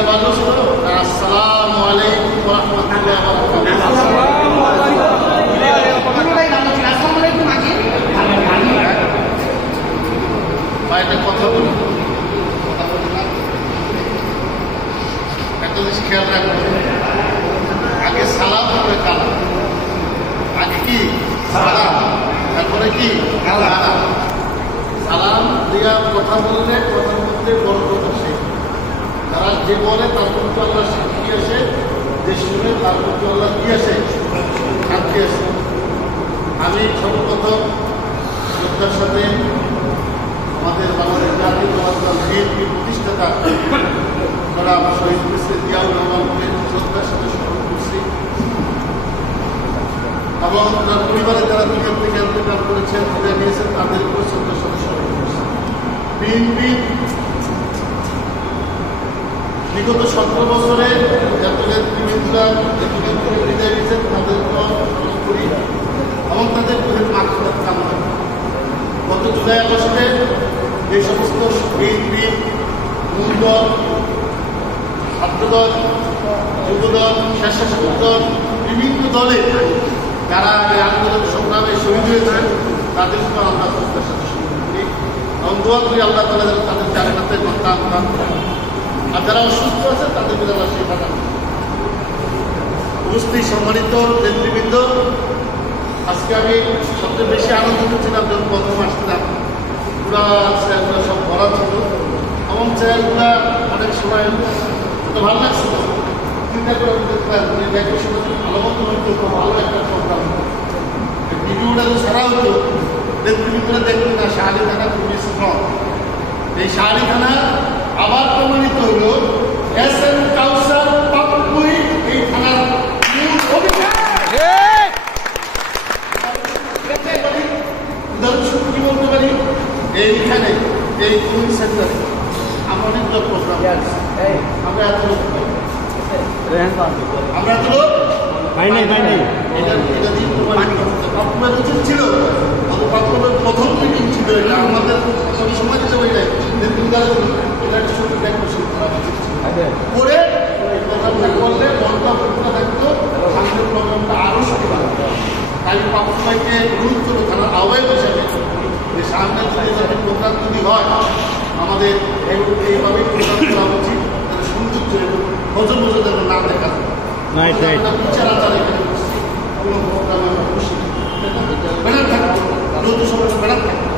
এটা মানুষ ছিল। আসসালামু আলাইকুম ওয়া রাহমাতুল্লাহি ওয়া বারাকাতুহু। কথা বলি, একটা জিনিস খেয়াল রাখবেন, আগে সালাম করে কালাম। আগে কি সালাম, তারপরে কি কালাম। সালাম দিয়া কথা বললে কথার মধ্যে বরকত আসে। তারা যে বলে তার প্রতি আল্লাহ শান্তি আসে, যে শুনে তার প্রতি আল্লাহ কি আসে, শান্তি আসে। আমি সর্বপ্রথম শ্রদ্ধার সাথে আমাদের বাংলাদেশ জাতীয় দল বিএনপি প্রতিষ্ঠাতা জনাব শহীদ প্রেসিডেন্ট জিয়াউর রহমানকে শ্রদ্ধার সাথে স্মরণ করছি এবং তার পরিবারে যারা দুনিয়া থেকে ইন্তেকাল করেছেন, বিদায় নিয়েছেন, তাদের উপর শ্রদ্ধার সাথে স্মরণ করছি। বিএনপি বিগত 17 বছরে যত নেতৃবৃন্দরা বিদায় নিয়েছেন তাদের স্মরণ করি এবং তাদের প্রতি মাগফিরাত কামনা। গত জুলাই আগস্টে এই সমস্ত বিএনপি, মূল দল, ছাত্রদল, যুবদল, স্বেচ্ছাসেবক দল, বিভিন্ন দলে যারা এই আন্দোলন সংগ্রামে শহীদ হয়েছেন তাদের উপর আমরা শ্রদ্ধার সাথে স্মরণ করি এবং দোয়া করি আল্লাহ তাআলা যেন তাদের জান্নাতে মাকাম দান করেন। আর যারা অসুস্থ আছে তাদের প্রতি আল্লাহ সেবা দান করেন। উপস্থিত সম্মানিত নেতৃবৃন্দ, আজকে আমি সবচেয়ে বেশি আনন্দিত ছিলাম যখন প্রথম আসছিলাম। পুরা চেয়ারগুলো সব ভরা ছিল এবং চেয়ারগুলা অনেক সময় ভালো লাগছিল। চিন্তা করে দেখলাম যে ব্যাংকের সময় ভালো মতো হইতো, ভালো একটা প্রোগ্রাম হতো। ভিডিওটা তো সারা হতো, নেতৃবৃন্দরা দেখলো না শাহালি থানা খুবই স্ট্রং। এই শাহালি থানা আবার প্রমাণিত হল এস.এম. কাউসার পাপ্পুই এই থানার মূল অভিযোগ। উদাহরণস্বরূপ কি বলতে পারি, এইখানে এই কোভিড সেন্টারে আমরা অনেকগুলো প্রোগ্রাম, আমরা এত লোক ছিল প্রথম মিটিং ছিল এটা আমাদের সমাজ হিসেবে করে প্রোগ্রামটা করলে মনটা ফুটটা থাকতো, সামনের প্রোগ্রামটা আরো সুবিধা। তাই পাপু ভাইকে গুরুত্ব থানার আহ্বায়ক হিসাবে যে সামনে যদি প্রোগ্রাম যদি হয় আমাদের এইভাবেই প্রোগ্রাম করা উচিত, তাহলে সুযোগ বছর বছর যেন না দেখা যায়। কোনো প্রোগ্রামে খুশি ব্যানার থাকতো, যৌথ সভায় ব্যানার থাকতো।